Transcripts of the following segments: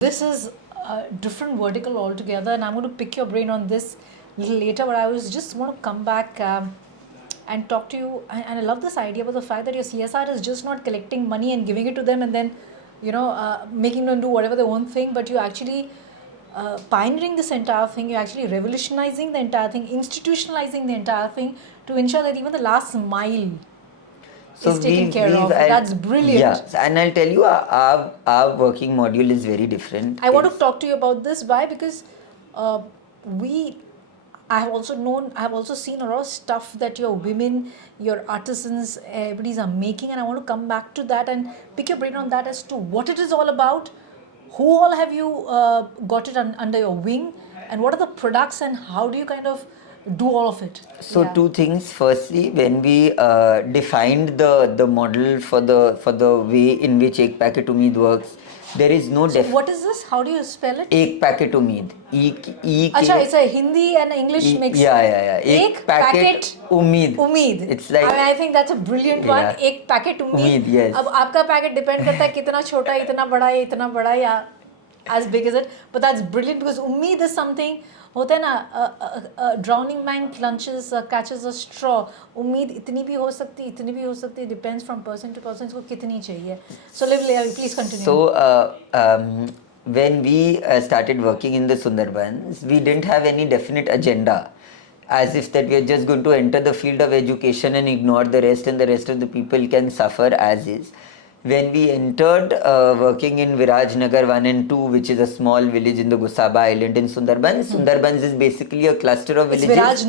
This is a different vertical altogether, and I'm going to pick your brain on this a little later. But I was just want to come back and talk to you. And I love this idea about the fact that your CSR is just not collecting money and giving it to them, and then making them do whatever they own thing. But you actually pioneering this entire thing. You're actually revolutionizing the entire thing, institutionalizing the entire thing to ensure that even the last mile is taken care of. That's brilliant. Yeah, and I'll tell you, our working module is very different. I want to talk to you about this. Why? Because I have also seen a lot of stuff that your women, your artisans, everybody's are making, and I want to come back to that and pick your brain on that as to what it is all about, who all have you got it under your wing, and what are the products, and how do you kind of do all of it? So two things. Firstly, when we defined the model for the way in which Ek Packet Umeed works, there is no. So what is this? How do you spell it? Ek Packet Umeed. Acha, it's a Hindi and English mix. Yeah. Ek Packet Umeed. Umeed. It's like. I think that's a brilliant one. Ek Packet Umeed. Yes. अब आपका packet depend करता है कितना छोटा, इतना बड़ा या as big as it. But that's brilliant because Umeed is something. होता है ना, drowning man catches a straw. उम्मीद इतनी भी हो सकती, depends from person to person इसको कितनी चाहिए. So please continue. So when we started working in the Sundarbans, we didn't have any definite agenda, as if that we are just going to enter the field of education and ignore the rest, and the rest of the people can suffer as is. When we entered working in Virajnagar 1 and 2, which is a small village in the Gusaba Island in Sundarbans. Sundarbans is basically a cluster of villages. It's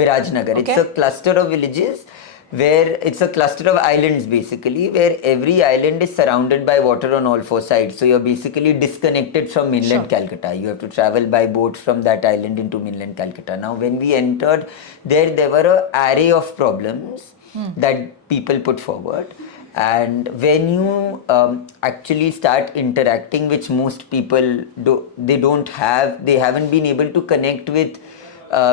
Virajnagar. Okay. It's a cluster of villages where it's a cluster of islands basically, where every island is surrounded by water on all four sides. So you're basically disconnected from mainland Calcutta. You have to travel by boat from that island into mainland Calcutta. Now when we entered there were an array of problems that people put forward. And when you actually start interacting, which most people they haven't been able to connect with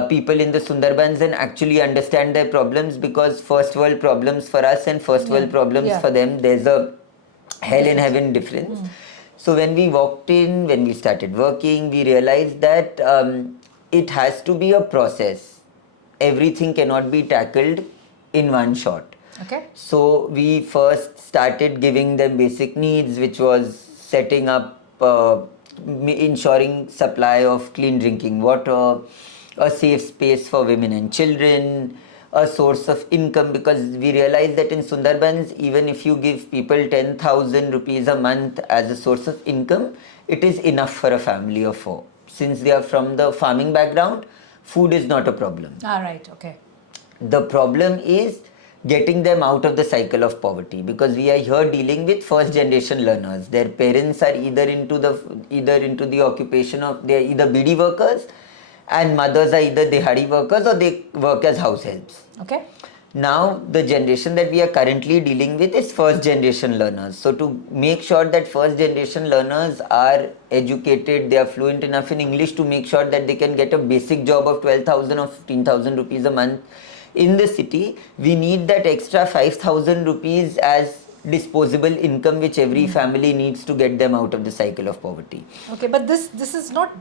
people in the Sundarbans and actually understand their problems, because first world problems for us and first world problems for them, there's a hell and heaven difference. So when we walked in, when we started working, we realized that it has to be a process. Everything cannot be tackled in one shot. Okay. So we first started giving them basic needs, which was setting up, ensuring supply of clean drinking water, a safe space for women and children, a source of income, because we realized that in Sundarbans, even if you give people 10,000 rupees a month as a source of income, it is enough for a family of 4. Since they are from the farming background, food is not a problem. All right, okay. The problem is getting them out of the cycle of poverty, because we are here dealing with first generation learners. Their parents are either into the occupation of, they are either BD workers, and mothers are either dehadi workers or they work as house helps. Okay. Now the generation that we are currently dealing with is first generation learners. So to make sure that first generation learners are educated, they are fluent enough in English to make sure that they can get a basic job of 12,000 or 15,000 rupees a month in the city, we need that extra 5,000 rupees as disposable income, which every family needs to get them out of the cycle of poverty. Okay, but this is not,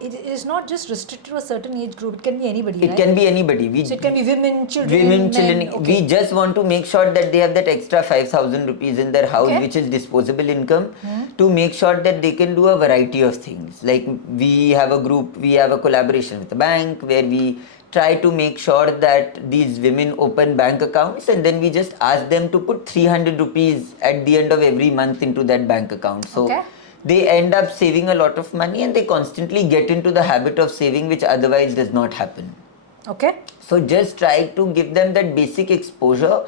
it is not just restricted to a certain age group. It can be anybody, It can be anybody. So it can be women, children, men. Okay. We just want to make sure that they have that extra 5,000 rupees in their house, which is disposable income, to make sure that they can do a variety of things. Like we have a collaboration with the bank where we try to make sure that these women open bank accounts, and then we just ask them to put 300 rupees at the end of every month into that bank account. So they end up saving a lot of money, and they constantly get into the habit of saving, which otherwise does not happen. Okay. So just try to give them that basic exposure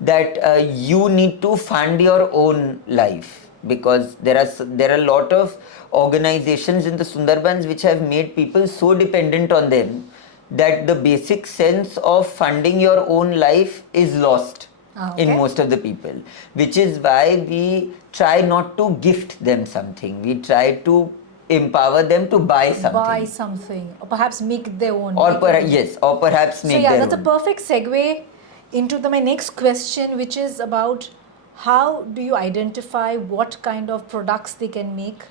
that you need to fund your own life, because there are a lot of organizations in the Sundarbans which have made people so dependent on them that the basic sense of funding your own life is lost in most of the people, which is why we try not to gift them something. We try to empower them to buy something. Or perhaps make their own. Or perhaps make their own. So that's a perfect segue into my next question, which is about how do you identify what kind of products they can make?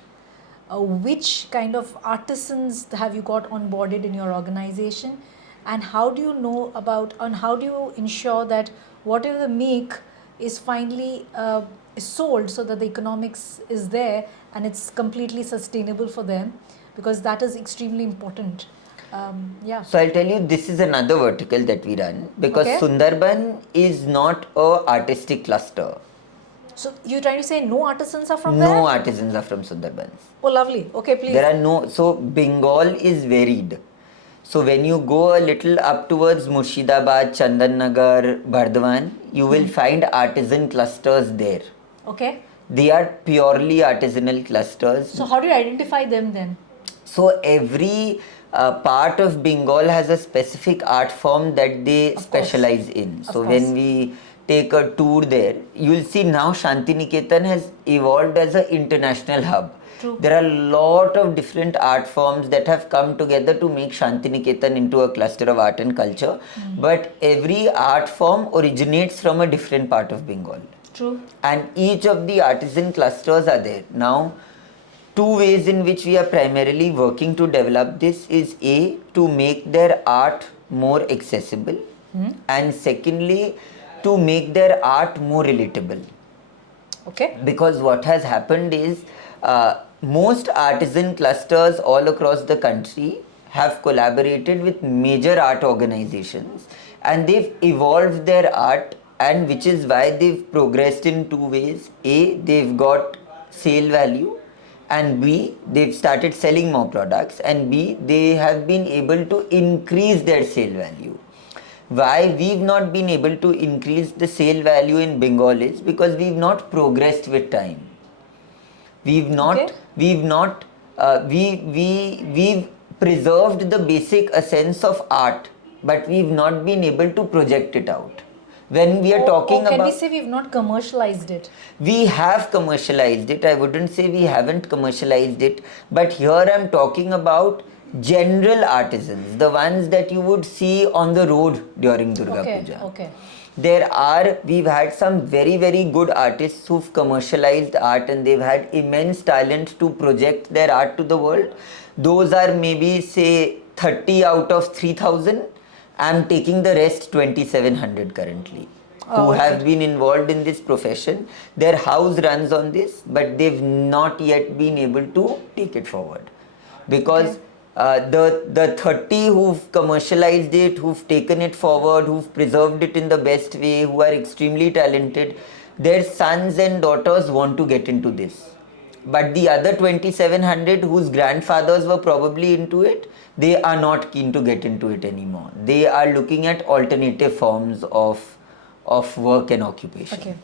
Which kind of artisans have you got onboarded in your organization? And how do you know about, and how do you ensure that whatever they make is finally is sold so that the economics is there and it's completely sustainable for them, because that is extremely important. Yeah. So I'll tell you, this is another vertical that we run, because Okay. Sundarban is not a artistic cluster. So you're trying to say no artisans are from there? No artisans are from Sundarbans. Oh, lovely. Okay, please. There are no, so Bengal is varied. So when you go a little up towards Murshidabad, Chandannagar, Bardhaman, you will find artisan clusters there. Okay. They are purely artisanal clusters. So how do you identify them then? So every part of Bengal has a specific art form that they specialize in. Of So course. when we take a tour there, you will see now Shantiniketan has evolved as an international hub. True. There are a lot of different art forms that have come together to make Shantiniketan into a cluster of art and culture. But every art form originates from a different part of Bengal. True. And each of the artisan clusters are there. Now, two ways in which we are primarily working to develop this is A, to make their art more accessible, and secondly, to make their art more relatable. Okay. Because what has happened is most artisan clusters all across the country have collaborated with major art organizations, and they've evolved their art, and which is why they've progressed in two ways. A, they've got sale value, and B, they've started selling more products, and B, they have been able to increase their sale value. Why we've not been able to increase the sale value in Bengal is because we've not progressed with time. We've preserved the basic essence of art, but we've not been able to project it out. When we are talking can about, we say we've not commercialized it? we have commercialized it. I wouldn't say we haven't commercialized it, but here I'm talking about general artisans, the ones that you would see on the road during Durga Puja. Okay. We've had some very, very good artists who've commercialized art, and they've had immense talent to project their art to the world. Those are maybe, say, 30 out of 3,000. I'm taking the rest 2,700 currently, who have been involved in this profession. Their house runs on this, but they've not yet been able to take it forward. Because the 30 who've commercialized it, who've taken it forward, who've preserved it in the best way, who are extremely talented, their sons and daughters want to get into this. But the other 2,700 whose grandfathers were probably into it, they are not keen to get into it anymore. They are looking at alternative forms of work and occupation. Okay.